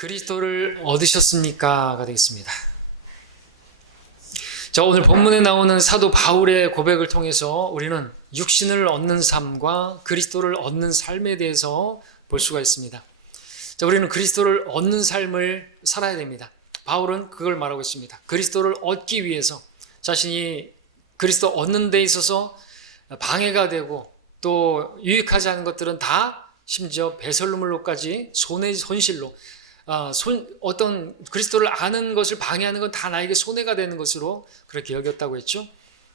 그리스도를 얻으셨습니까?가 되겠습니다. 자, 오늘 본문에 나오는 사도 바울의 고백을 통해서 우리는 육신을 얻는 삶과 그리스도를 얻는 삶에 대해서 볼 수가 있습니다. 자, 우리는 그리스도를 얻는 삶을 살아야 됩니다. 바울은 그걸 말하고 있습니다. 그리스도를 얻기 위해서 자신이 그리스도 얻는 데 있어서 방해가 되고 또 유익하지 않은 것들은 다 심지어 배설물로까지 손실로 어떤 그리스도를 아는 것을 방해하는 건 다 나에게 손해가 되는 것으로 그렇게 여겼다고 했죠.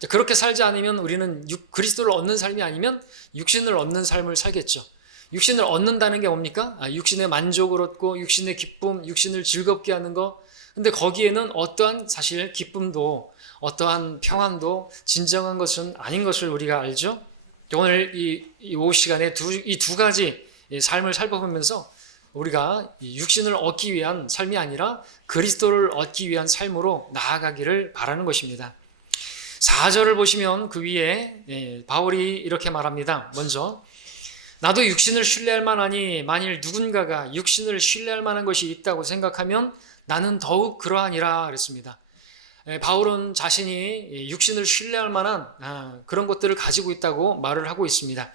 그렇게 살지 않으면 우리는 그리스도를 얻는 삶이 아니면 육신을 얻는 삶을 살겠죠. 육신을 얻는다는 게 뭡니까? 육신의 만족을 얻고 육신의 기쁨, 육신을 즐겁게 하는 거. 근데 거기에는 어떠한 사실 기쁨도 어떠한 평안도 진정한 것은 아닌 것을 우리가 알죠. 오늘 이 오후 시간에 이 두 가지 삶을 살펴보면서 우리가 육신을 얻기 위한 삶이 아니라 그리스도를 얻기 위한 삶으로 나아가기를 바라는 것입니다. 4절을 보시면 그 위에 바울이 이렇게 말합니다. 먼저 나도 육신을 신뢰할 만하니 만일 누군가가 육신을 신뢰할 만한 것이 있다고 생각하면 나는 더욱 그러하니라 그랬습니다. 바울은 자신이 육신을 신뢰할 만한 그런 것들을 가지고 있다고 말을 하고 있습니다.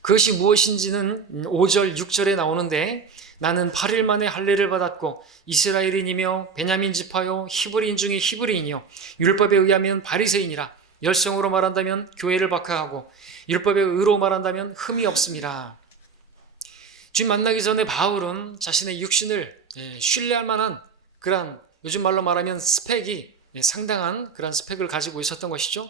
그것이 무엇인지는 5절, 6절에 나오는데 나는 8일 만에 할례를 받았고 이스라엘인이며 베냐민 지파요 히브리인 중에 히브리인이요 율법에 의하면 바리새인이라 열성으로 말한다면 교회를 박해하고 율법에 의로 말한다면 흠이 없음이라. 주님 만나기 전에 바울은 자신의 육신을 신뢰할 만한 그런 요즘 말로 말하면 스펙이 상당한 그런 스펙을 가지고 있었던 것이죠.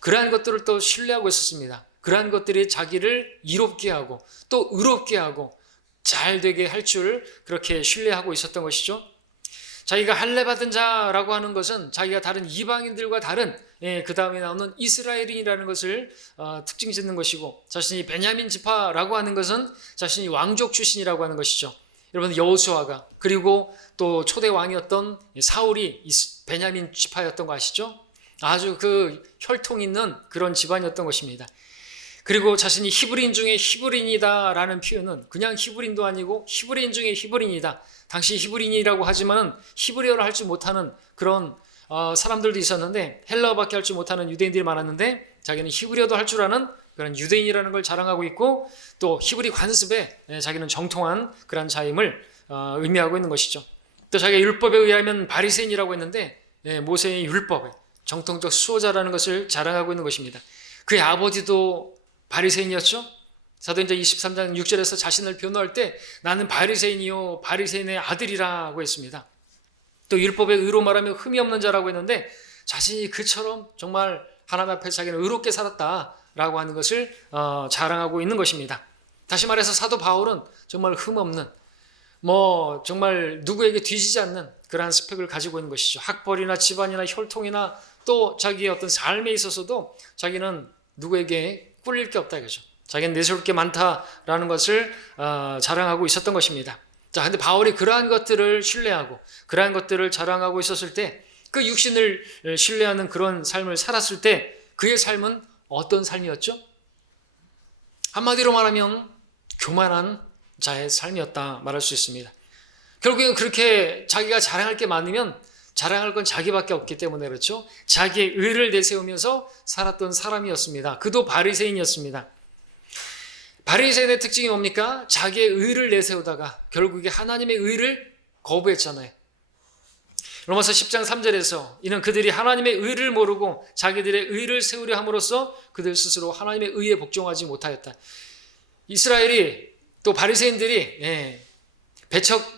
그러한 것들을 또 신뢰하고 있었습니다. 그러한 것들이 자기를 이롭게 하고 또 의롭게 하고 잘 되게 할 줄 그렇게 신뢰하고 있었던 것이죠. 자기가 할례 받은 자라고 하는 것은 자기가 다른 이방인들과 다른 그 다음에 나오는 이스라엘인이라는 것을 특징 짓는 것이고 자신이 베냐민 지파라고 하는 것은 자신이 왕족 출신이라고 하는 것이죠. 여러분 여호수아가 그리고 또 초대 왕이었던 사울이 베냐민 지파였던 거 아시죠? 아주 그 혈통 있는 그런 집안이었던 것입니다. 그리고 자신이 히브리인 중에 히브리인이다라는 표현은 그냥 히브리인도 아니고 히브리인 중에 히브리인이다. 당시 히브리인이라고 하지만 히브리어를 할 줄 못하는 그런 사람들도 있었는데 헬라어밖에 할 줄 못하는 유대인들이 많았는데 자기는 히브리어도 할 줄 아는 그런 유대인이라는 걸 자랑하고 있고 또 히브리 관습에 자기는 정통한 그런 자임을 의미하고 있는 것이죠. 또 자기가 율법에 의하면 바리새인이라고 했는데 모세의 율법에 정통적 수호자라는 것을 자랑하고 있는 것입니다. 그의 아버지도 바리새인이었죠. 사도행전 23장 6절에서 자신을 변호할 때 나는 바리새인이요 바리새인의 아들이라고 했습니다. 또 율법에 의로 말하며 흠이 없는 자라고 했는데 자신이 그처럼 정말 하나님 앞에 자기는 의롭게 살았다라고 하는 것을 자랑하고 있는 것입니다. 다시 말해서 사도 바울은 정말 흠 없는 정말 누구에게 뒤지지 않는 그러한 스펙을 가지고 있는 것이죠. 학벌이나 집안이나 혈통이나 또 자기의 어떤 삶에 있어서도 자기는 누구에게 꿀릴 게 없다 이거죠. 자기는 내세울 게 많다라는 것을 자랑하고 있었던 것입니다. 자, 근데 바울이 그러한 것들을 신뢰하고 그러한 것들을 자랑하고 있었을 때 그 육신을 신뢰하는 그런 삶을 살았을 때 그의 삶은 어떤 삶이었죠? 한마디로 말하면 교만한 자의 삶이었다 말할 수 있습니다. 결국엔 그렇게 자기가 자랑할 게 많으면 자랑할 건 자기밖에 없기 때문에 그렇죠. 자기의 의를 내세우면서 살았던 사람이었습니다. 그도 바리새인이었습니다. 바리새인의 특징이 뭡니까? 자기의 의를 내세우다가 결국에 하나님의 의를 거부했잖아요. 로마서 10장 3절에서 이는 그들이 하나님의 의를 모르고 자기들의 의를 세우려 함으로써 그들 스스로 하나님의 의에 복종하지 못하였다. 이스라엘이 또 바리새인들이 배척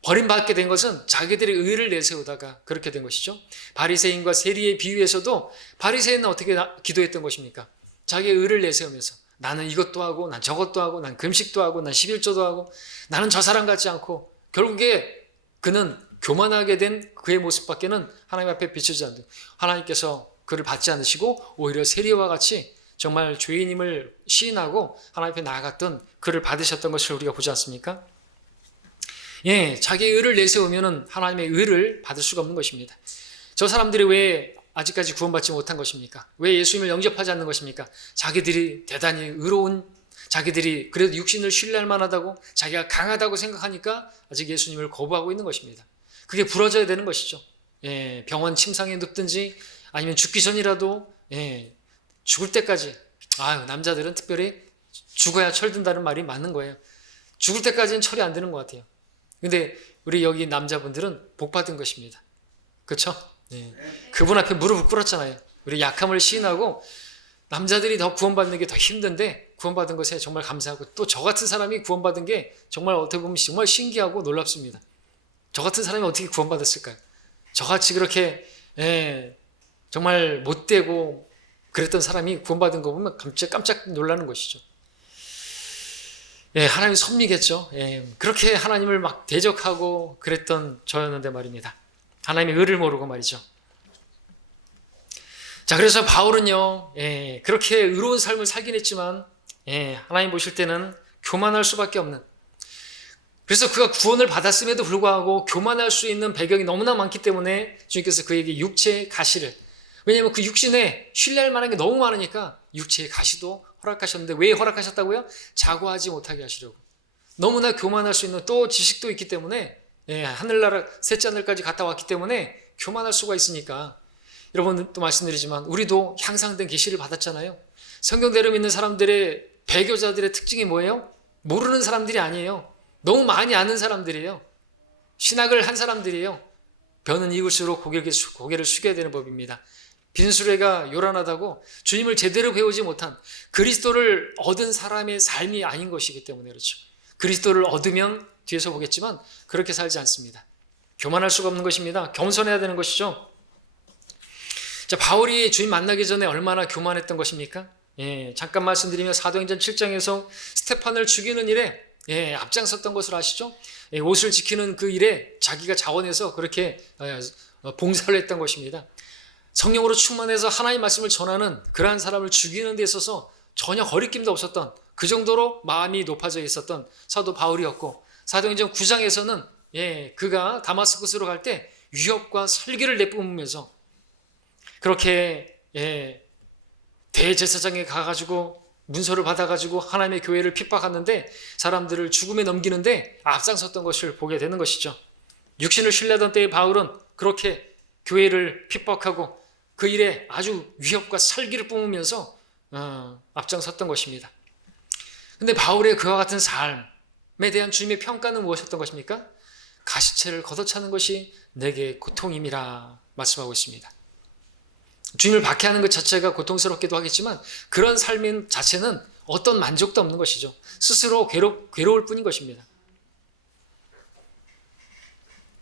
버림받게 된 것은 자기들의 의를 내세우다가 그렇게 된 것이죠. 바리새인과 세리의 비유에서도 바리새인은 어떻게 기도했던 것입니까? 자기의 의를 내세우면서 나는 이것도 하고 난 저것도 하고 난 금식도 하고 난 11조도 하고 나는 저 사람 같지 않고 결국에 그는 교만하게 된 그의 모습밖에는 하나님 앞에 비추지 않는 하나님께서 그를 받지 않으시고 오히려 세리와 같이 정말 죄인임을 시인하고 하나님 앞에 나아갔던 그를 받으셨던 것을 우리가 보지 않습니까? 자기의 의를 내세우면 하나님의 의를 받을 수가 없는 것입니다. 저 사람들이 왜 아직까지 구원받지 못한 것입니까? 왜 예수님을 영접하지 않는 것입니까? 자기들이 대단히 의로운 자기들이 그래도 육신을 신뢰할 만하다고, 자기가 강하다고 생각하니까 아직 예수님을 거부하고 있는 것입니다. 그게 부러져야 되는 것이죠. 병원 침상에 눕든지 아니면 죽기 전이라도 죽을 때까지, 남자들은 특별히 죽어야 철든다는 말이 맞는 거예요. 죽을 때까지는 철이 안 드는 것 같아요. 근데 우리 여기 남자분들은 복 받은 것입니다. 그렇죠? 그분 앞에 무릎을 꿇었잖아요. 우리 약함을 시인하고, 남자들이 더 구원받는 게 더 힘든데 구원받은 것에 정말 감사하고, 또 저 같은 사람이 구원받은 게 정말 어떻게 보면 정말 신기하고 놀랍습니다. 저 같은 사람이 어떻게 구원받았을까요? 저같이 그렇게 정말 못되고 그랬던 사람이 구원받은 거 보면 깜짝 놀라는 것이죠. 하나님 섭리겠죠. 그렇게 하나님을 막 대적하고 그랬던 저였는데 말입니다. 하나님의 의를 모르고 말이죠. 자, 그래서 바울은요, 그렇게 의로운 삶을 살긴 했지만, 하나님 보실 때는 교만할 수밖에 없는, 그래서 그가 구원을 받았음에도 불구하고 교만할 수 있는 배경이 너무나 많기 때문에 주님께서 그에게 육체의 가시를, 왜냐하면 그 육신에 신뢰할 만한 게 너무 많으니까 육체의 가시도 허락하셨는데, 왜 허락하셨다고요? 자고하지 못하게 하시려고. 너무나 교만할 수 있는, 또 지식도 있기 때문에, 하늘나라 셋째 하늘까지 갔다 왔기 때문에 교만할 수가 있으니까. 여러분, 또 말씀드리지만 우리도 향상된 계시를 받았잖아요. 성경대로 믿는 사람들의, 배교자들의 특징이 뭐예요? 모르는 사람들이 아니에요. 너무 많이 아는 사람들이에요. 신학을 한 사람들이에요. 벼는 익을수록 고개를 숙여야 되는 법입니다. 빈수레가 요란하다고 주님을 제대로 배우지 못한, 그리스도를 얻은 사람의 삶이 아닌 것이기 때문에 그렇죠. 그리스도를 얻으면 뒤에서 보겠지만 그렇게 살지 않습니다. 교만할 수가 없는 것입니다. 겸손해야 되는 것이죠. 자, 바울이 주님 만나기 전에 얼마나 교만했던 것입니까? 잠깐 말씀드리면 사도행전 7장에서 스테판을 죽이는 일에 앞장섰던 것을 아시죠? 옷을 지키는 그 일에 자기가 자원해서 그렇게 봉사를 했던 것입니다. 성령으로 충만해서 하나님의 말씀을 전하는 그러한 사람을 죽이는 데 있어서 전혀 거리낌도 없었던, 그 정도로 마음이 높아져 있었던 사도 바울이었고, 사도행전 9장에서는 그가 다마스쿠스로 갈 때 위협과 설기를 내뿜으면서 그렇게 대제사장에 가가지고 문서를 받아가지고 하나님의 교회를 핍박하는데, 사람들을 죽음에 넘기는데 앞장섰던 것을 보게 되는 것이죠. 육신을 신뢰하던 때의 바울은 그렇게 교회를 핍박하고 그 일에 아주 위협과 살기를 뿜으면서 앞장섰던 것입니다. 근데 바울의 그와 같은 삶에 대한 주님의 평가는 무엇이었던 것입니까? 가시체를 걷어차는 것이 내게 고통임이라 말씀하고 있습니다. 주님을 박해하는 것 자체가 고통스럽기도 하겠지만, 그런 삶 자체는 어떤 만족도 없는 것이죠. 스스로 괴로울 뿐인 것입니다.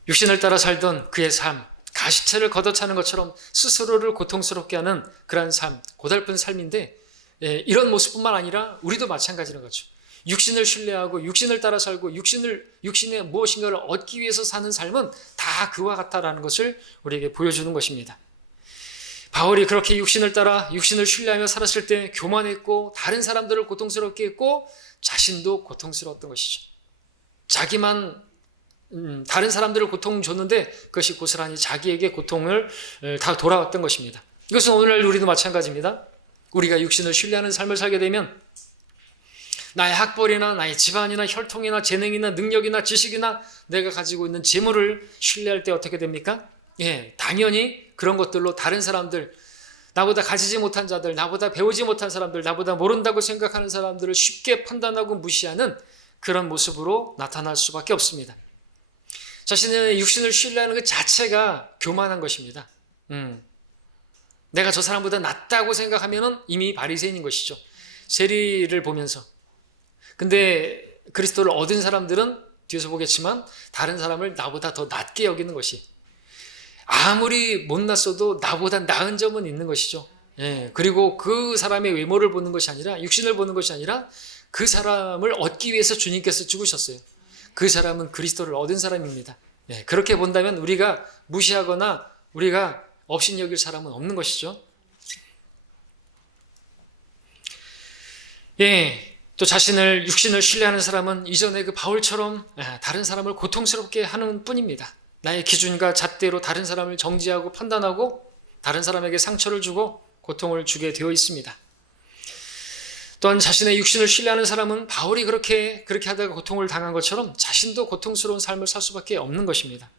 육신을 따라 살던 그의 삶, 가시체를 걷어차는 것처럼 스스로를 고통스럽게 하는 그러한 삶, 고달픈 삶인데, 이런 모습뿐만 아니라 우리도 마찬가지인 거죠. 육신을 신뢰하고 육신을 따라 살고 육신의 무엇인가를 얻기 위해서 사는 삶은 다 그와 같다라는 것을 우리에게 보여주는 것입니다. 바울이 그렇게 육신을 따라 육신을 신뢰하며 살았을 때 교만했고, 다른 사람들을 고통스럽게 했고, 자신도 고통스러웠던 것이죠. 자기만 다른 사람들을 고통 줬는데 그것이 고스란히 자기에게 고통을 다 돌아왔던 것입니다. 이것은 오늘날 우리도 마찬가지입니다. 우리가 육신을 신뢰하는 삶을 살게 되면 나의 학벌이나 나의 집안이나 혈통이나 재능이나 능력이나 지식이나 내가 가지고 있는 재물을 신뢰할 때 어떻게 됩니까? 당연히 그런 것들로 다른 사람들, 나보다 가지지 못한 자들, 나보다 배우지 못한 사람들, 나보다 모른다고 생각하는 사람들을 쉽게 판단하고 무시하는 그런 모습으로 나타날 수밖에 없습니다. 자신의 육신을 신뢰하는 것 자체가 교만한 것입니다. 내가 저 사람보다 낫다고 생각하면 이미 바리새인인 것이죠. 세리를 보면서. 근데 그리스도를 얻은 사람들은 뒤에서 보겠지만 다른 사람을 나보다 더 낮게 여기는 것이, 아무리 못났어도 나보다 나은 점은 있는 것이죠. 그리고 그 사람의 외모를 보는 것이 아니라, 육신을 보는 것이 아니라 그 사람을 얻기 위해서 주님께서 죽으셨어요. 그 사람은 그리스도를 얻은 사람입니다. 그렇게 본다면 우리가 무시하거나 우리가 업신여길 사람은 없는 것이죠. 또 자신을 육신을 신뢰하는 사람은 이전에 그 바울처럼 다른 사람을 고통스럽게 하는 뿐입니다. 나의 기준과 잣대로 다른 사람을 정지하고 판단하고 다른 사람에게 상처를 주고 고통을 주게 되어 있습니다. 또한 자신의 육신을 신뢰하는 사람은 바울이 그렇게 하다가 고통을 당한 것처럼 자신도 고통스러운 삶을 살 수밖에 없는 것입니다.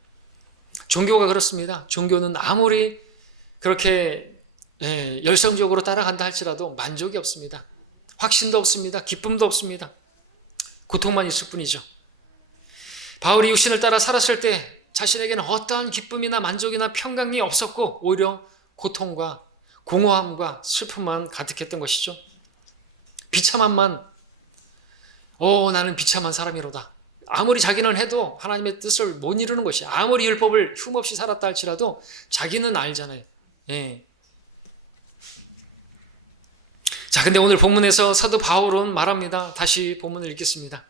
종교가 그렇습니다. 종교는 아무리 그렇게 열성적으로 따라간다 할지라도 만족이 없습니다. 확신도 없습니다. 기쁨도 없습니다. 고통만 있을 뿐이죠. 바울이 육신을 따라 살았을 때 자신에게는 어떠한 기쁨이나 만족이나 평강이 없었고 오히려 고통과 공허함과 슬픔만 가득했던 것이죠. 비참함만, 나는 비참한 사람이로다. 아무리 자기는 해도 하나님의 뜻을 못 이루는 것이, 아무리 율법을 흠없이 살았다 할지라도 자기는 알잖아요. 자, 근데 오늘 본문에서 사도 바울은 말합니다. 다시 본문을 읽겠습니다.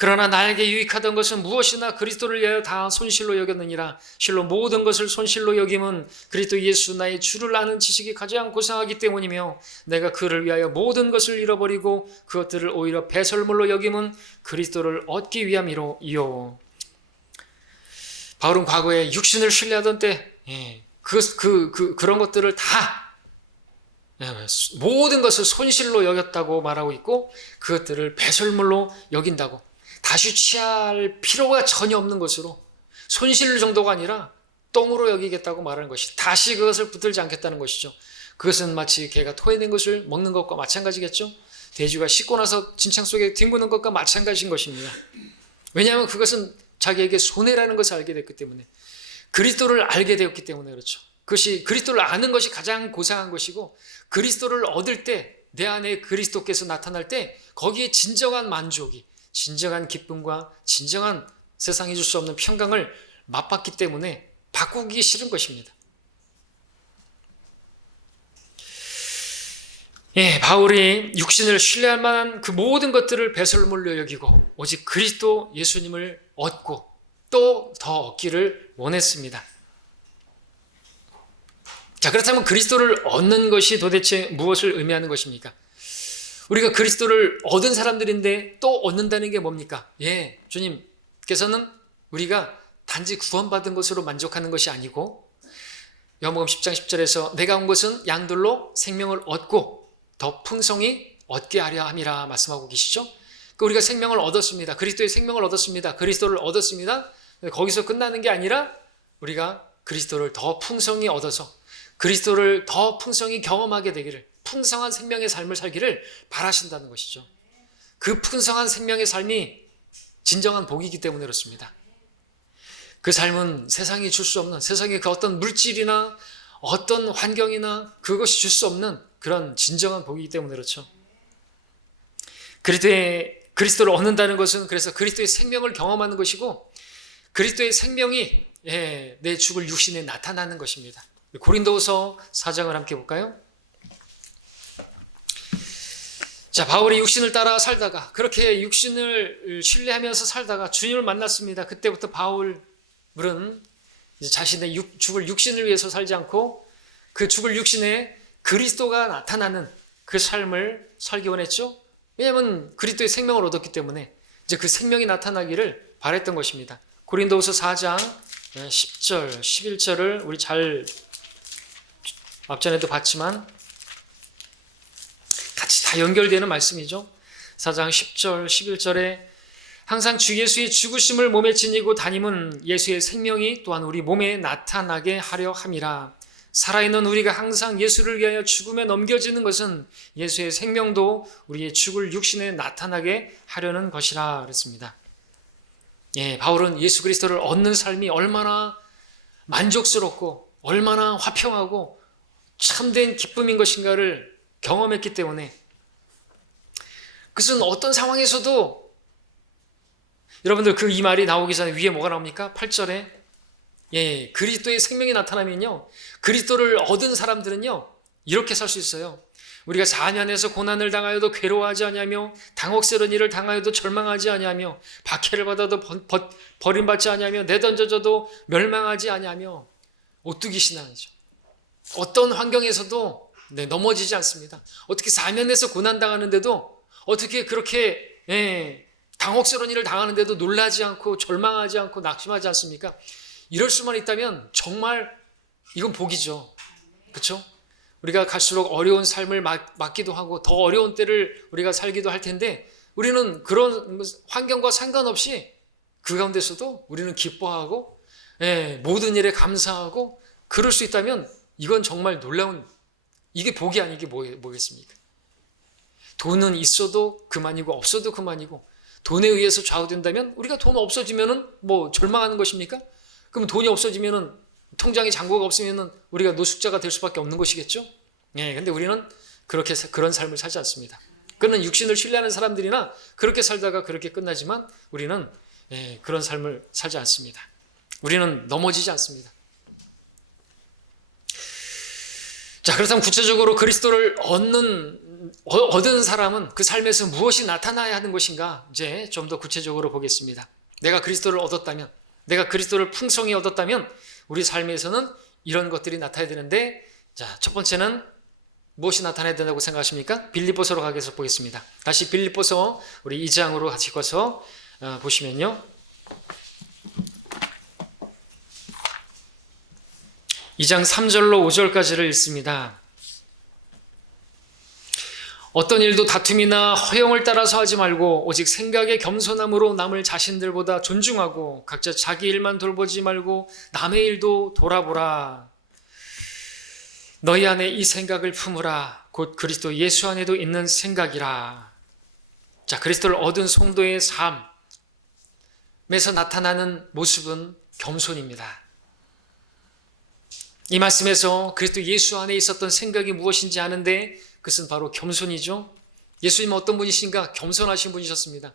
그러나 나에게 유익하던 것은 무엇이나 그리스도를 위하여 다 손실로 여겼느니라. 실로 모든 것을 손실로 여김은 그리스도 예수 나의 주를 아는 지식이 가장 고상하기 때문이며 내가 그를 위하여 모든 것을 잃어버리고 그것들을 오히려 배설물로 여김은 그리스도를 얻기 위함이요. 바울은 과거에 육신을 신뢰하던 때 그런 것들을 다 모든 것을 손실로 여겼다고 말하고 있고 그것들을 배설물로 여긴다고, 다시 취할 필요가 전혀 없는 것으로, 손실 정도가 아니라 똥으로 여기겠다고 말하는 것이, 다시 그것을 붙들지 않겠다는 것이죠. 그것은 마치 개가 토해낸 것을 먹는 것과 마찬가지겠죠. 돼지가 씻고 나서 진창 속에 뒹구는 것과 마찬가지인 것입니다. 왜냐하면 그것은 자기에게 손해라는 것을 알게 됐기 때문에, 그리스도를 알게 되었기 때문에 그렇죠. 그것이, 그리스도를 아는 것이 가장 고상한 것이고, 그리스도를 얻을 때, 내 안에 그리스도께서 나타날 때 거기에 진정한 만족이, 진정한 기쁨과 진정한 세상이 줄 수 없는 평강을 맛봤기 때문에 바꾸기 싫은 것입니다. 바울이 육신을 신뢰할 만한 그 모든 것들을 배설물로 여기고 오직 그리스도 예수님을 얻고 또 더 얻기를 원했습니다. 자, 그렇다면 그리스도를 얻는 것이 도대체 무엇을 의미하는 것입니까? 우리가 그리스도를 얻은 사람들인데 또 얻는다는 게 뭡니까? 주님께서는 우리가 단지 구원받은 것으로 만족하는 것이 아니고, 요한복음 10장 10절에서 내가 온 것은 양들로 생명을 얻고 더 풍성히 얻게 하려 함이라 말씀하고 계시죠. 그러니까 우리가 생명을 얻었습니다. 그리스도의 생명을 얻었습니다. 그리스도를 얻었습니다. 거기서 끝나는 게 아니라 우리가 그리스도를 더 풍성히 얻어서 그리스도를 더 풍성히 경험하게 되기를, 풍성한 생명의 삶을 살기를 바라신다는 것이죠. 그 풍성한 생명의 삶이 진정한 복이기 때문에 그렇습니다. 그 삶은 세상이 줄 수 없는, 세상의 그 어떤 물질이나 어떤 환경이나 그것이 줄 수 없는 그런 진정한 복이기 때문에 그렇죠. 그리스도를 얻는다는 것은 그래서 그리스도의 생명을 경험하는 것이고, 그리스도의 생명이 내 죽을 육신에 나타나는 것입니다. 고린도후서 4장을 함께 볼까요? 자, 바울이 육신을 따라 살다가, 그렇게 육신을 신뢰하면서 살다가 주님을 만났습니다. 그때부터 바울은 이제 자신의 죽을 육신을 위해서 살지 않고 그 죽을 육신에 그리스도가 나타나는 그 삶을 살기 원했죠. 왜냐하면 그리스도의 생명을 얻었기 때문에 이제 그 생명이 나타나기를 바랬던 것입니다. 고린도후서 4장 10절, 11절을 우리 잘 앞전에도 봤지만 같이 다 연결되는 말씀이죠. 4장 10절, 11절에 항상 주 예수의 죽으심을 몸에 지니고 다님은 예수의 생명이 또한 우리 몸에 나타나게 하려 함이라. 살아있는 우리가 항상 예수를 위하여 죽음에 넘겨지는 것은 예수의 생명도 우리의 죽을 육신에 나타나게 하려는 것이라 그랬습니다. 바울은 예수 그리스도를 얻는 삶이 얼마나 만족스럽고 얼마나 화평하고 참된 기쁨인 것인가를 경험했기 때문에, 그것은 어떤 상황에서도, 여러분들 그 이 말이 나오기 전에 위에 뭐가 나옵니까? 8절에 그리스도의 생명이 나타나면요, 그리스도를 얻은 사람들은요 이렇게 살 수 있어요. 우리가 사면에서 고난을 당하여도 괴로워하지 아니하며 당혹스러운 일을 당하여도 절망하지 아니하며 박해를 받아도 버림받지 아니하며 내던져져도 멸망하지 아니하며 오뚜기 신앙이죠. 어떤 환경에서도 넘어지지 않습니다. 어떻게 사면에서 고난당하는데도, 어떻게 그렇게 당혹스러운 일을 당하는데도 놀라지 않고 절망하지 않고 낙심하지 않습니까? 이럴 수만 있다면 정말 이건 복이죠. 그렇죠? 우리가 갈수록 어려운 삶을 맞기도 하고 더 어려운 때를 우리가 살기도 할 텐데 우리는 그런 환경과 상관없이 그 가운데서도 우리는 기뻐하고 모든 일에 감사하고 그럴 수 있다면 이건 정말 놀라운, 이게 복이 아니게 뭐겠습니까? 돈은 있어도 그만이고 없어도 그만이고 돈에 의해서 좌우된다면 우리가 돈 없어지면은 뭐 절망하는 것입니까? 그럼 돈이 없어지면은 통장에 잔고가 없으면은 우리가 노숙자가 될 수밖에 없는 것이겠죠? 근데 우리는 그런 삶을 살지 않습니다. 그는 육신을 신뢰하는 사람들이나 그렇게 살다가 그렇게 끝나지만 우리는 그런 삶을 살지 않습니다. 우리는 넘어지지 않습니다. 자, 그렇다면 구체적으로 그리스도를 얻은 사람은 그 삶에서 무엇이 나타나야 하는 것인가? 이제 좀 더 구체적으로 보겠습니다. 내가 그리스도를 얻었다면, 내가 그리스도를 풍성히 얻었다면 우리 삶에서는 이런 것들이 나타나야 되는데, 자, 첫 번째는 무엇이 나타나야 된다고 생각하십니까? 빌립보서로 가서 보겠습니다. 다시 빌립보서 우리 2장으로 같이 가서 보시면요. 2장 3절로 5절까지를 읽습니다. 어떤 일도 다툼이나 허영을 따라서 하지 말고 오직 생각의 겸손함으로 남을 자신들보다 존중하고 각자 자기 일만 돌보지 말고 남의 일도 돌아보라. 너희 안에 이 생각을 품으라. 곧 그리스도 예수 안에도 있는 생각이라. 자, 그리스도를 얻은 성도의 삶에서 나타나는 모습은 겸손입니다. 이 말씀에서 그리스도 예수 안에 있었던 생각이 무엇인지 아는데 그것은 바로 겸손이죠. 예수님은 어떤 분이신가? 겸손하신 분이셨습니다.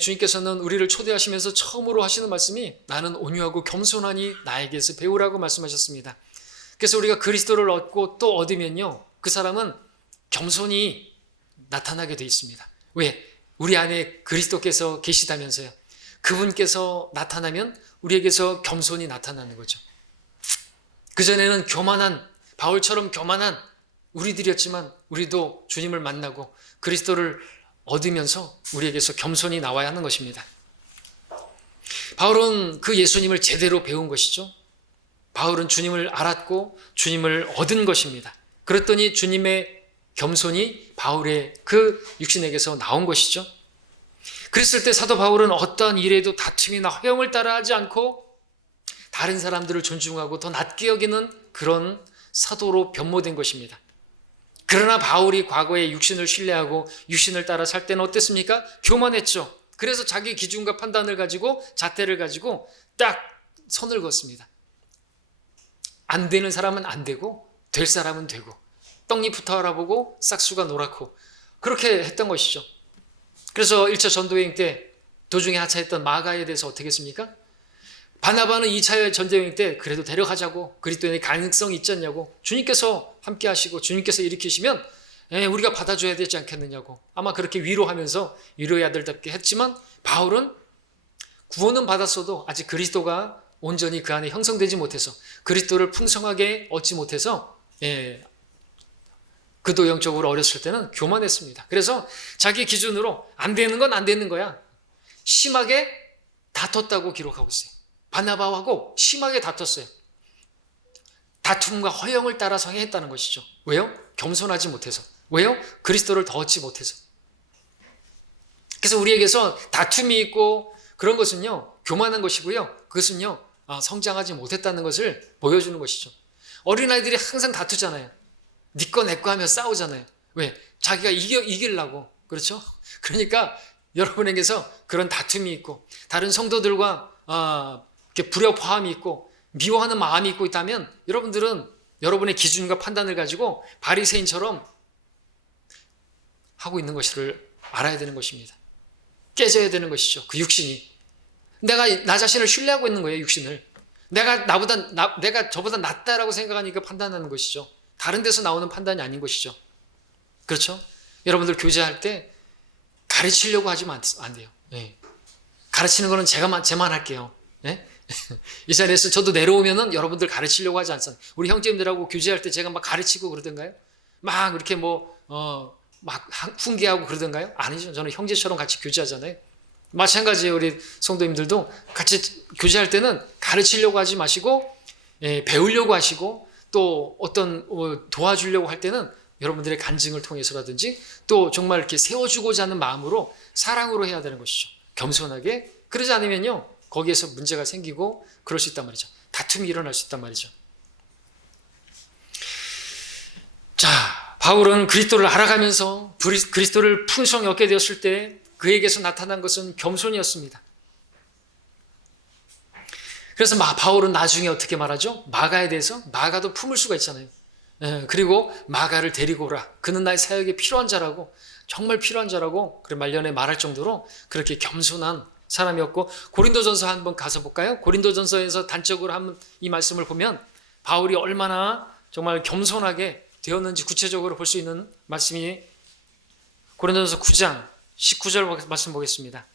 주님께서는 우리를 초대하시면서 처음으로 하시는 말씀이 나는 온유하고 겸손하니 나에게서 배우라고 말씀하셨습니다. 그래서 우리가 그리스도를 얻고 또 얻으면요, 그 사람은 겸손이 나타나게 되어 있습니다. 왜? 우리 안에 그리스도께서 계시다면서요. 그분께서 나타나면 우리에게서 겸손이 나타나는 거죠. 그전에는 바울처럼 교만한 우리들이었지만 우리도 주님을 만나고 그리스도를 얻으면서 우리에게서 겸손이 나와야 하는 것입니다. 바울은 그 예수님을 제대로 배운 것이죠. 바울은 주님을 알았고 주님을 얻은 것입니다. 그랬더니 주님의 겸손이 바울의 그 육신에게서 나온 것이죠. 그랬을 때 사도 바울은 어떠한 일에도 다툼이나 허영을 따라하지 않고 다른 사람들을 존중하고 더 낮게 여기는 그런 사도로 변모된 것입니다. 그러나 바울이 과거에 육신을 신뢰하고 육신을 따라 살 때는 어땠습니까? 교만했죠. 그래서 자기 기준과 판단을 가지고 잣대를 가지고 딱 선을 그었습니다. 안 되는 사람은 안 되고 될 사람은 되고 떡잎부터 알아보고 싹수가 노랗고 그렇게 했던 것이죠. 그래서 1차 전도여행 때 도중에 하차했던 마가에 대해서 어떻게 했습니까? 바나바는 2차 전도여행 때 그래도 데려가자고, 그리스도인의 가능성이 있지 않냐고, 주님께서 함께 하시고 주님께서 일으키시면 우리가 받아줘야 되지 않겠느냐고 아마 그렇게 위로하면서 위로의 아들답게 했지만 바울은 구원은 받았어도 아직 그리스도가 온전히 그 안에 형성되지 못해서 그리스도를 풍성하게 얻지 못해서 그도 영적으로 어렸을 때는 교만했습니다. 그래서 자기 기준으로 안 되는 건 안 되는 거야. 심하게 다퉜다고 기록하고 있어요. 바나바하고 심하게 다퉜어요. 다툼과 허영을 따라서 했다는 것이죠. 왜요? 겸손하지 못해서. 왜요? 그리스도를 더 얻지 못해서. 그래서 우리에게서 다툼이 있고 그런 것은요, 교만한 것이고요. 그것은요, 성장하지 못했다는 것을 보여주는 것이죠. 어린아이들이 항상 다투잖아요. 네 거 내 거 하며 싸우잖아요. 왜? 자기가 이기려고. 그렇죠? 그러니까 여러분에게서 그런 다툼이 있고 다른 성도들과 이렇게 불협화음이 있고 미워하는 마음이 있고 있다면 여러분들은 여러분의 기준과 판단을 가지고 바리새인처럼 하고 있는 것을 알아야 되는 것입니다. 깨져야 되는 것이죠. 그 육신이. 내가 나 자신을 신뢰하고 있는 거예요. 육신을. 내가 저보다 낫다라고 생각하니까 판단하는 것이죠. 다른 데서 나오는 판단이 아닌 것이죠. 그렇죠? 여러분들 교제할 때 가르치려고 하지만 안 돼요. 가르치는 거는 제만 할게요. 이 자리에서 저도 내려오면은 여러분들 가르치려고 하지 않잖아요. 우리 형제님들하고 교제할 때 제가 막 가르치고 그러던가요? 막 이렇게 막 훈계하고 그러던가요? 아니죠. 저는 형제처럼 같이 교제하잖아요. 마찬가지예요. 우리 성도님들도 같이 교제할 때는 가르치려고 하지 마시고 배우려고 하시고 또 어떤 도와주려고 할 때는 여러분들의 간증을 통해서라든지 또 정말 이렇게 세워주고자 하는 마음으로 사랑으로 해야 되는 것이죠. 겸손하게. 그러지 않으면요, 거기에서 문제가 생기고 그럴 수 있단 말이죠. 다툼이 일어날 수 있단 말이죠. 자, 바울은 그리스도를 알아가면서 그리스도를 풍성히 얻게 되었을 때 그에게서 나타난 것은 겸손이었습니다. 그래서 바울은 나중에 어떻게 말하죠? 마가에 대해서 마가도 품을 수가 있잖아요. 그리고 마가를 데리고 오라. 그는 나의 사역에 필요한 자라고, 정말 필요한 자라고 그런 말년에 말할 정도로 그렇게 겸손한 사람이었고, 고린도전서 한번 가서 볼까요? 고린도전서에서 단적으로 한번 이 말씀을 보면 바울이 얼마나 정말 겸손하게 되었는지 구체적으로 볼 수 있는 말씀이 고린도전서 9장 19절 말씀 보겠습니다.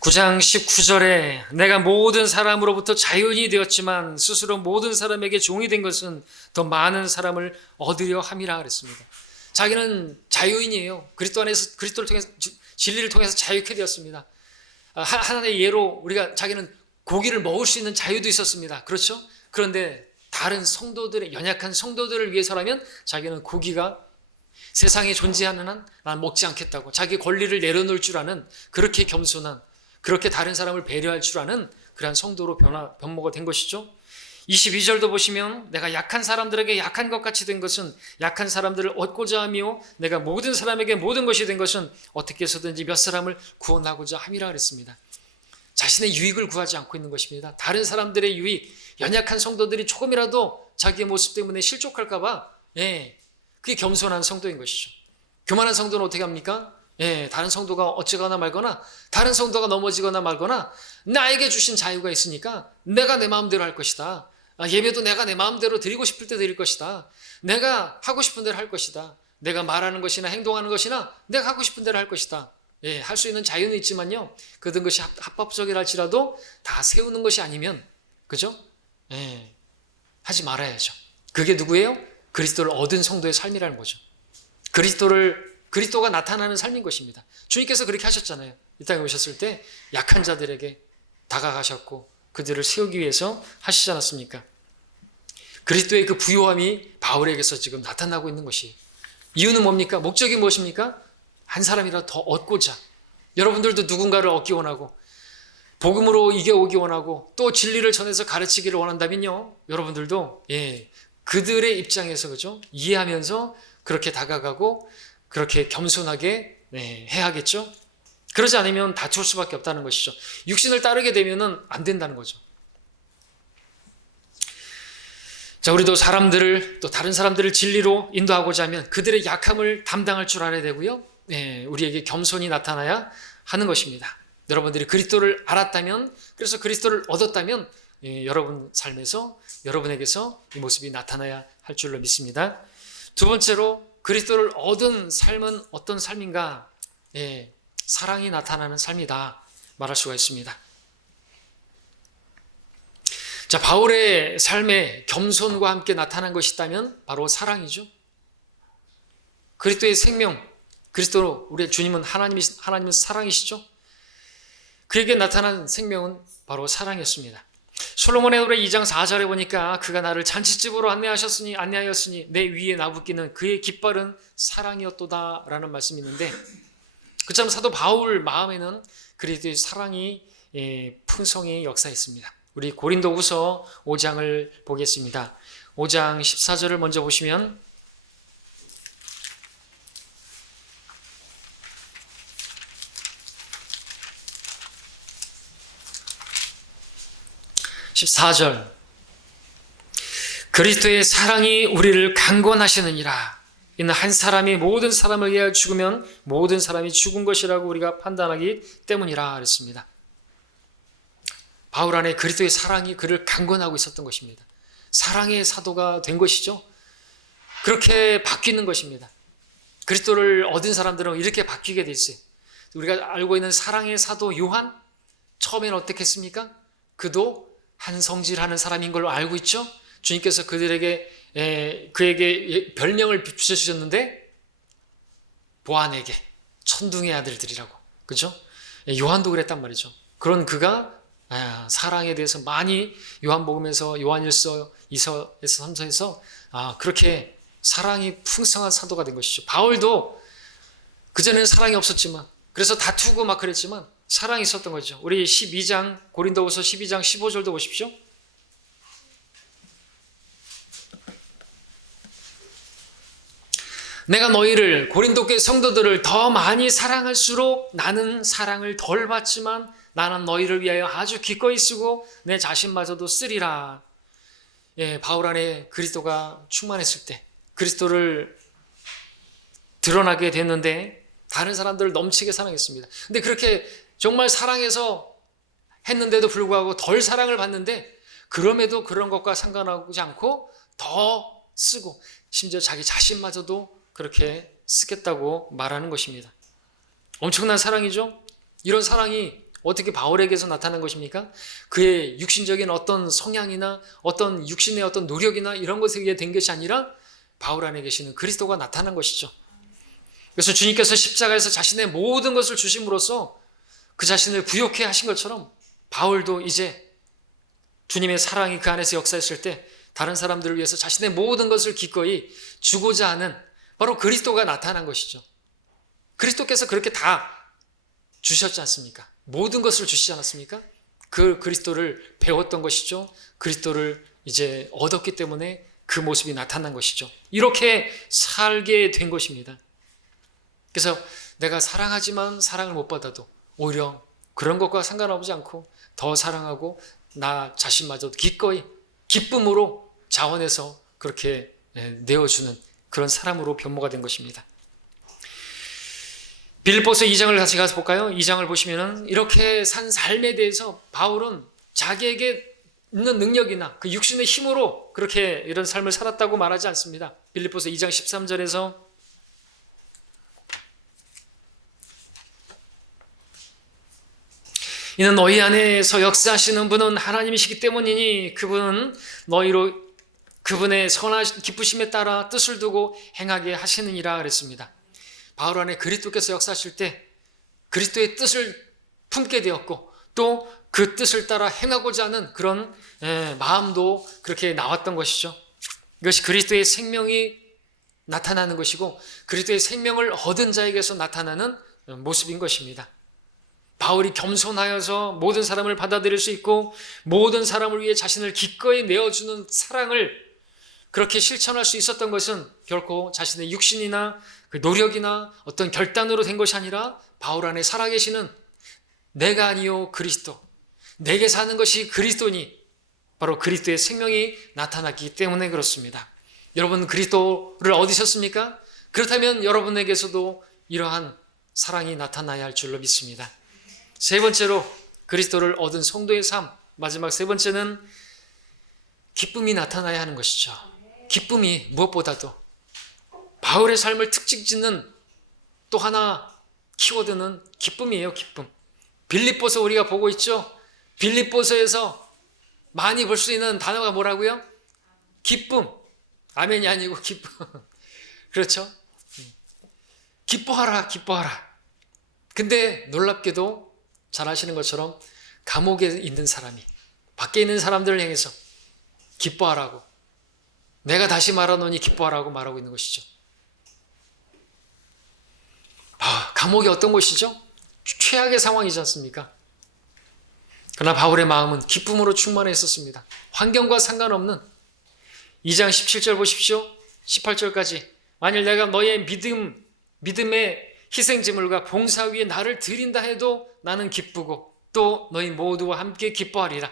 (9장 19절에) 내가 모든 사람으로부터 자유인이 되었지만 스스로 모든 사람에게 종이 된 것은 더 많은 사람을 얻으려 함이라 그랬습니다. 자기는 자유인이에요. 그리스도 안에서, 그리스도를 통해서, 진리를 통해서 자유케 되었습니다. 하나의 예로 우리가 자기는 고기를 먹을 수 있는 자유도 있었습니다. 그렇죠? 그런데 다른 성도들의, 연약한 성도들을 위해서라면 자기는 고기가 세상에 존재하는 한 난 먹지 않겠다고 자기 권리를 내려놓을 줄 아는, 그렇게 겸손한, 그렇게 다른 사람을 배려할 줄 아는 그러한 성도로 변모가 된 것이죠. 22절도 보시면 내가 약한 사람들에게 약한 것 같이 된 것은 약한 사람들을 얻고자 하며 내가 모든 사람에게 모든 것이 된 것은 어떻게 해서든지 몇 사람을 구원하고자 함이라 그랬습니다. 자신의 유익을 구하지 않고 있는 것입니다. 다른 사람들의 유익, 연약한 성도들이 조금이라도 자기의 모습 때문에 실족할까 봐, 그게 겸손한 성도인 것이죠. 교만한 성도는 어떻게 합니까? 다른 성도가 어쩌거나 말거나, 다른 성도가 넘어지거나 말거나, 나에게 주신 자유가 있으니까 내가 내 마음대로 할 것이다. 예배도 내가 내 마음대로 드리고 싶을 때 드릴 것이다. 내가 하고 싶은 대로 할 것이다. 내가 말하는 것이나 행동하는 것이나 내가 하고 싶은 대로 할 것이다. 할 수 있는 자유는 있지만요, 그든 것이 합법적이라 할지라도 다 세우는 것이 아니면, 그죠? 하지 말아야죠. 그게 누구예요? 그리스도를 얻은 성도의 삶이라는 거죠. 그리스도가 나타나는 삶인 것입니다. 주님께서 그렇게 하셨잖아요. 이 땅에 오셨을 때 약한 자들에게 다가가셨고 그들을 세우기 위해서 하시지 않았습니까? 그리스도의 그 부요함이 바울에게서 지금 나타나고 있는 것이, 이유는 뭡니까? 목적이 무엇입니까? 한 사람이라도 더 얻고자, 여러분들도 누군가를 얻기 원하고 복음으로 이겨오기 원하고 또 진리를 전해서 가르치기를 원한다면요, 여러분들도 그들의 입장에서, 그죠? 이해하면서 그렇게 다가가고 그렇게 겸손하게 해야겠죠? 그러지 않으면 다툴 수밖에 없다는 것이죠. 육신을 따르게 되면은 안 된다는 거죠. 자, 우리도 사람들을, 또 다른 사람들을 진리로 인도하고자 하면 그들의 약함을 담당할 줄 알아야 되고요. 우리에게 겸손이 나타나야 하는 것입니다. 여러분들이 그리스도를 알았다면, 그래서 그리스도를 얻었다면 여러분 삶에서, 여러분에게서 이 모습이 나타나야 할 줄로 믿습니다. 두 번째로, 그리스도를 얻은 삶은 어떤 삶인가? 사랑이 나타나는 삶이다 말할 수가 있습니다. 자, 바울의 삶에 겸손과 함께 나타난 것이 있다면 바로 사랑이죠. 그리스도의 생명, 그리스도, 우리의 주님은 하나님은 사랑이시죠. 그에게 나타난 생명은 바로 사랑이었습니다. 솔로몬의 노래 2장 4절에 보니까 그가 나를 잔치집으로 안내하였으니 내 위에 나붙기는 그의 깃발은 사랑이었도다 라는 말씀이 있는데, 그처럼 사도 바울 마음에는 그리스도의 사랑이 풍성히 역사했습니다. 우리 고린도후서 5장을 보겠습니다. 5장 14절을 먼저 보시면, (14절) 그리스도의 사랑이 우리를 강권하시느니라. 이는 한 사람이 모든 사람을 위하여 죽으면 모든 사람이 죽은 것이라고 우리가 판단하기 때문이라 그랬습니다. 바울 안에 그리스도의 사랑이 그를 강권하고 있었던 것입니다. 사랑의 사도가 된 것이죠. 그렇게 바뀌는 것입니다. 그리스도를 얻은 사람들은 이렇게 바뀌게 돼 있어요. 우리가 알고 있는 사랑의 사도 요한, 처음에는 어떻게 했습니까? 그도 한 성질하는 사람인 걸로 알고 있죠. 주님께서 그에게 별명을 붙여주셨는데, 보아내게 천둥의 아들들이라고, 그죠? 요한도 그랬단 말이죠. 그런 그가 사랑에 대해서 많이 요한복음에서 요한일서 2서에서 3서에서 그렇게 사랑이 풍성한 사도가 된 것이죠. 바울도 그전에는 사랑이 없었지만, 그래서 다투고 막 그랬지만 사랑이 있었던 거죠. 우리 12장 고린도후서 12장 15절도 보십시오. 내가 너희를, 고린도 교회 성도들을 더 많이 사랑할수록 나는 사랑을 덜 받지만 나는 너희를 위하여 아주 기꺼이 쓰고 내 자신마저도 쓰리라. 바울 안에 그리스도가 충만했을 때 그리스도를 드러나게 됐는데 다른 사람들을 넘치게 사랑했습니다. 근데 그렇게 정말 사랑해서 했는데도 불구하고 덜 사랑을 받는데, 그럼에도 그런 것과 상관하지 않고 더 쓰고 심지어 자기 자신마저도 그렇게 쓰겠다고 말하는 것입니다. 엄청난 사랑이죠. 이런 사랑이 어떻게 바울에게서 나타난 것입니까? 그의 육신적인 어떤 성향이나 어떤 육신의 어떤 노력이나 이런 것에 의해 된 것이 아니라 바울 안에 계시는 그리스도가 나타난 것이죠. 그래서 주님께서 십자가에서 자신의 모든 것을 주심으로써 그 자신을 부욕해 하신 것처럼 바울도 이제 주님의 사랑이 그 안에서 역사했을 때 다른 사람들을 위해서 자신의 모든 것을 기꺼이 주고자 하는 바로 그리스도가 나타난 것이죠. 그리스도께서 그렇게 다 주셨지 않습니까? 모든 것을 주시지 않았습니까? 그 그리스도를 배웠던 것이죠. 그리스도를 이제 얻었기 때문에 그 모습이 나타난 것이죠. 이렇게 살게 된 것입니다. 그래서 내가 사랑하지만 사랑을 못 받아도 오히려 그런 것과 상관없지 않고 더 사랑하고 나 자신마저도 기꺼이 기쁨으로 자원해서 그렇게 내어주는 그런 사람으로 변모가 된 것입니다. 빌립보서 2장을 다시 가서 볼까요? 2장을 보시면은 이렇게 산 삶에 대해서 바울은 자기에게 있는 능력이나 그 육신의 힘으로 그렇게 이런 삶을 살았다고 말하지 않습니다. 빌립보서 2장 13절에서 이는 너희 안에서 역사하시는 분은 하나님이시기 때문이니 그분은 너희로 그분의 선하신 기쁘심에 따라 뜻을 두고 행하게 하시느니라 그랬습니다. 바울 안에 그리스도께서 역사하실 때 그리스도의 뜻을 품게 되었고 또 그 뜻을 따라 행하고자 하는 그런 마음도 그렇게 나왔던 것이죠. 이것이 그리스도의 생명이 나타나는 것이고 그리스도의 생명을 얻은 자에게서 나타나는 모습인 것입니다. 바울이 겸손하여서 모든 사람을 받아들일 수 있고 모든 사람을 위해 자신을 기꺼이 내어주는 사랑을 그렇게 실천할 수 있었던 것은 결코 자신의 육신이나 그 노력이나 어떤 결단으로 된 것이 아니라 바울 안에 살아계시는 내가 아니요 그리스도, 내게 사는 것이 그리스도니 바로 그리스도의 생명이 나타났기 때문에 그렇습니다. 여러분 그리스도를 얻으셨습니까? 그렇다면 여러분에게서도 이러한 사랑이 나타나야 할 줄로 믿습니다. 세 번째로 그리스도를 얻은 성도의 삶, 마지막 세 번째는 기쁨이 나타나야 하는 것이죠. 기쁨이 무엇보다도 바울의 삶을 특징짓는 또 하나 키워드는 기쁨이에요. 기쁨. 빌립보서 우리가 보고 있죠. 빌립보서에서 많이 볼 수 있는 단어가 뭐라고요? 기쁨. 아멘이 아니고 기쁨. 그렇죠? 기뻐하라, 기뻐하라. 근데 놀랍게도 잘 아시는 것처럼 감옥에 있는 사람이 밖에 있는 사람들을 향해서 기뻐하라고, 내가 다시 말하노니 기뻐하라고 말하고 있는 것이죠. 감옥이 어떤 곳이죠? 최악의 상황이지 않습니까? 그러나 바울의 마음은 기쁨으로 충만해 있었습니다. 환경과 상관없는 2장 17절 보십시오. 18절까지 만일 내가 너의 믿음의 희생제물과 봉사 위에 나를 드린다 해도 나는 기쁘고 또 너희 모두와 함께 기뻐하리라.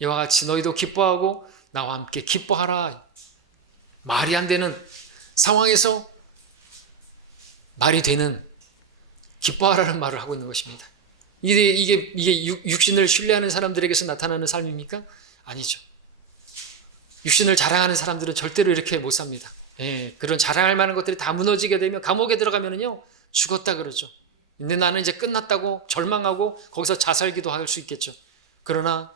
이와 같이 너희도 기뻐하고 나와 함께 기뻐하라. 말이 안 되는 상황에서 말이 되는 기뻐하라는 말을 하고 있는 것입니다. 이게 육신을 신뢰하는 사람들에게서 나타나는 삶입니까? 아니죠. 육신을 자랑하는 사람들은 절대로 이렇게 못 삽니다. 그런 자랑할 만한 것들이 다 무너지게 되면 감옥에 들어가면요 죽었다 그러죠. 근데 나는 이제 끝났다고 절망하고 거기서 자살기도 할 수 있겠죠. 그러나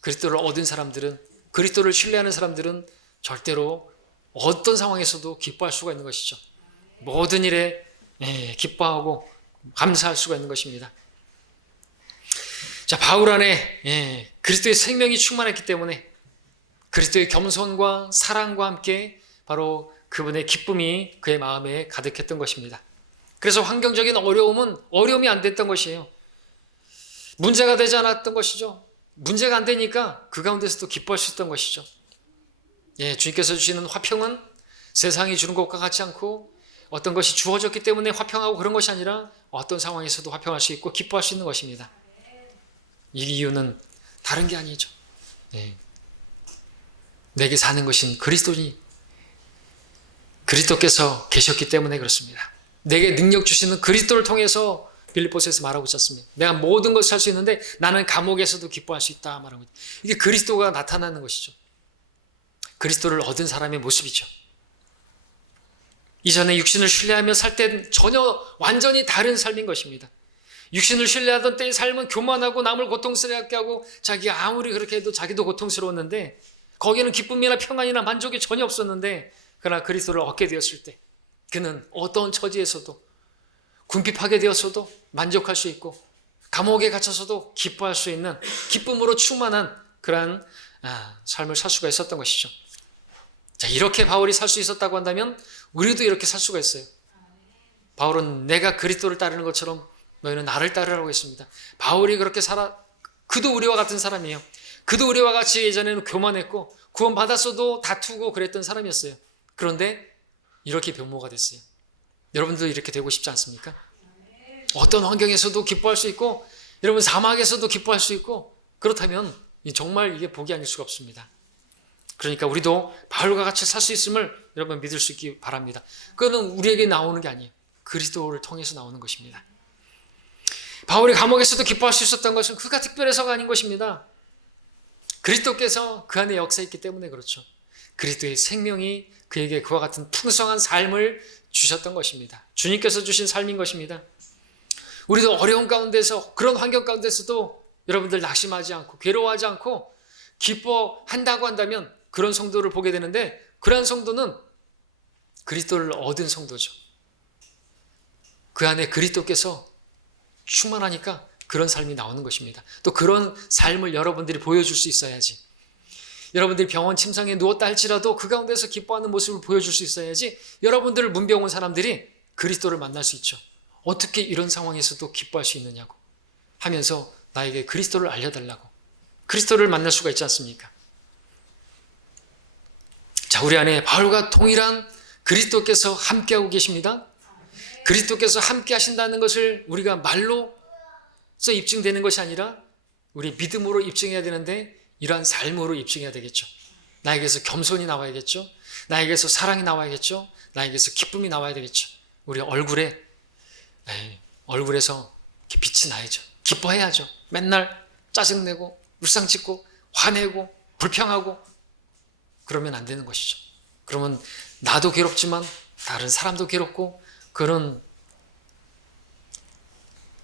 그리스도를 얻은 사람들은, 그리스도를 신뢰하는 사람들은 절대로 어떤 상황에서도 기뻐할 수가 있는 것이죠. 모든 일에 기뻐하고 감사할 수가 있는 것입니다. 자, 바울 안에 그리스도의 생명이 충만했기 때문에 그리스도의 겸손과 사랑과 함께 바로 그분의 기쁨이 그의 마음에 가득했던 것입니다. 그래서 환경적인 어려움은 어려움이 안 됐던 것이에요. 문제가 되지 않았던 것이죠. 문제가 안 되니까 그 가운데서도 기뻐할 수 있던 것이죠. 주님께서 주시는 화평은 세상이 주는 것과 같지 않고 어떤 것이 주어졌기 때문에 화평하고 그런 것이 아니라 어떤 상황에서도 화평할 수 있고 기뻐할 수 있는 것입니다. 이 이유는 다른 게 아니죠. 내게 사는 것인 그리스도니 그리스도께서 계셨기 때문에 그렇습니다. 내게 능력 주시는 그리스도를 통해서 빌립보서에서 말하고 있었습니다. 내가 모든 것을 할 수 있는데 나는 감옥에서도 기뻐할 수 있다 말하고 있다. 이게 그리스도가 나타나는 것이죠. 그리스도를 얻은 사람의 모습이죠. 이전에 육신을 신뢰하며 살 때는 전혀 완전히 다른 삶인 것입니다. 육신을 신뢰하던 때의 삶은 교만하고 남을 고통스럽게 하고 자기가 아무리 그렇게 해도 자기도 고통스러웠는데 거기에는 기쁨이나 평안이나 만족이 전혀 없었는데 그러나 그리스도를 얻게 되었을 때 그는 어떤 처지에서도 궁핍하게 되었어도 만족할 수 있고 감옥에 갇혀서도 기뻐할 수 있는 기쁨으로 충만한 그러한 삶을 살 수가 있었던 것이죠. 자, 이렇게 바울이 살 수 있었다고 한다면 우리도 이렇게 살 수가 있어요. 바울은 내가 그리스도를 따르는 것처럼 너희는 나를 따르라고 했습니다. 바울이 그렇게 그도 우리와 같은 사람이에요. 그도 우리와 같이 예전에는 교만했고 구원받았어도 다투고 그랬던 사람이었어요. 그런데 이렇게 변모가 됐어요. 여러분도 이렇게 되고 싶지 않습니까? 어떤 환경에서도 기뻐할 수 있고 여러분 사막에서도 기뻐할 수 있고 그렇다면 정말 이게 복이 아닐 수가 없습니다. 그러니까 우리도 바울과 같이 살 수 있음을 여러분 믿을 수 있기 바랍니다. 그거는 우리에게 나오는 게 아니에요. 그리스도를 통해서 나오는 것입니다. 바울이 감옥에서도 기뻐할 수 있었던 것은 그가 특별해서가 아닌 것입니다. 그리스도께서 그 안에 역사했기 때문에 그렇죠. 그리스도의 생명이 그에게 그와 같은 풍성한 삶을 주셨던 것입니다. 주님께서 주신 삶인 것입니다. 우리도 어려운 가운데서 그런 환경 가운데서도 여러분들 낙심하지 않고 괴로워하지 않고 기뻐한다고 한다면 그런 성도를 보게 되는데 그러한 성도는 그리스도를 얻은 성도죠. 그 안에 그리스도께서 충만하니까 그런 삶이 나오는 것입니다. 또 그런 삶을 여러분들이 보여줄 수 있어야지. 여러분들이 병원 침상에 누웠다 할지라도 그 가운데서 기뻐하는 모습을 보여줄 수 있어야지 여러분들을 문병 온 사람들이 그리스도를 만날 수 있죠. 어떻게 이런 상황에서도 기뻐할 수 있느냐고 하면서 나에게 그리스도를 알려달라고 그리스도를 만날 수가 있지 않습니까? 자, 우리 안에 바울과 동일한 그리스도께서 함께하고 계십니다. 그리스도께서 함께 하신다는 것을 우리가 말로써 입증되는 것이 아니라 우리 믿음으로 입증해야 되는데 이러한 삶으로 입증해야 되겠죠. 나에게서 겸손이 나와야겠죠. 나에게서 사랑이 나와야겠죠. 나에게서 기쁨이 나와야 되겠죠. 우리 얼굴에서 빛이 나야죠. 기뻐해야죠. 맨날 짜증내고 울상짓고 화내고 불평하고 그러면 안 되는 것이죠. 그러면 나도 괴롭지만 다른 사람도 괴롭고 그런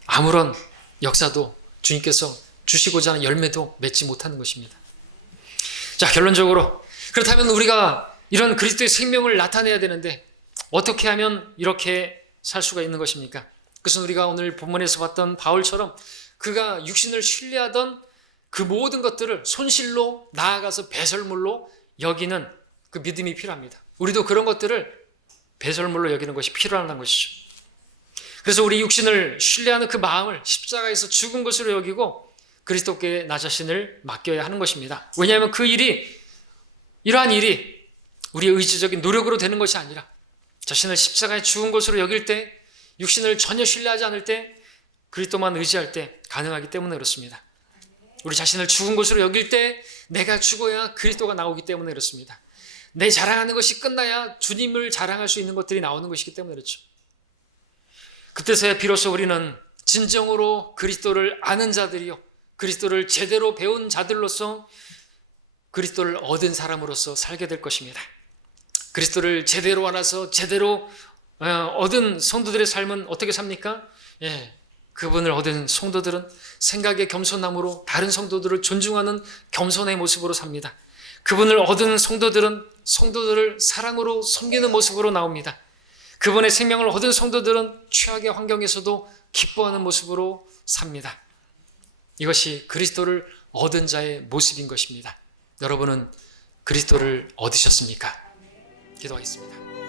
아무런 역사도 주님께서 주시고자 하는 열매도 맺지 못하는 것입니다. 자, 결론적으로 그렇다면 우리가 이런 그리스도의 생명을 나타내야 되는데 어떻게 하면 이렇게 살 수가 있는 것입니까? 그것은 우리가 오늘 본문에서 봤던 바울처럼 그가 육신을 신뢰하던 그 모든 것들을 손실로 나아가서 배설물로 여기는 그 믿음이 필요합니다. 우리도 그런 것들을 배설물로 여기는 것이 필요하다는 것이죠. 그래서 우리 육신을 신뢰하는 그 마음을 십자가에서 죽은 것으로 여기고 그리스도께 나 자신을 맡겨야 하는 것입니다. 왜냐하면 이러한 일이 우리의 의지적인 노력으로 되는 것이 아니라 자신을 십자가에 죽은 것으로 여길 때 육신을 전혀 신뢰하지 않을 때 그리스도만 의지할 때 가능하기 때문에 그렇습니다. 우리 자신을 죽은 것으로 여길 때 내가 죽어야 그리스도가 나오기 때문에 그렇습니다. 내 자랑하는 것이 끝나야 주님을 자랑할 수 있는 것들이 나오는 것이기 때문에 그렇죠. 그때서야 비로소 우리는 진정으로 그리스도를 아는 자들이요 그리스도를 제대로 배운 자들로서 그리스도를 얻은 사람으로서 살게 될 것입니다. 그리스도를 제대로 알아서 제대로 얻은 성도들의 삶은 어떻게 삽니까? 그분을 얻은 성도들은 생각의 겸손함으로 다른 성도들을 존중하는 겸손의 모습으로 삽니다. 그분을 얻은 성도들은 성도들을 사랑으로 섬기는 모습으로 나옵니다. 그분의 생명을 얻은 성도들은 최악의 환경에서도 기뻐하는 모습으로 삽니다. 이것이 그리스도를 얻은 자의 모습인 것입니다. 여러분은 그리스도를 얻으셨습니까? 기도하겠습니다.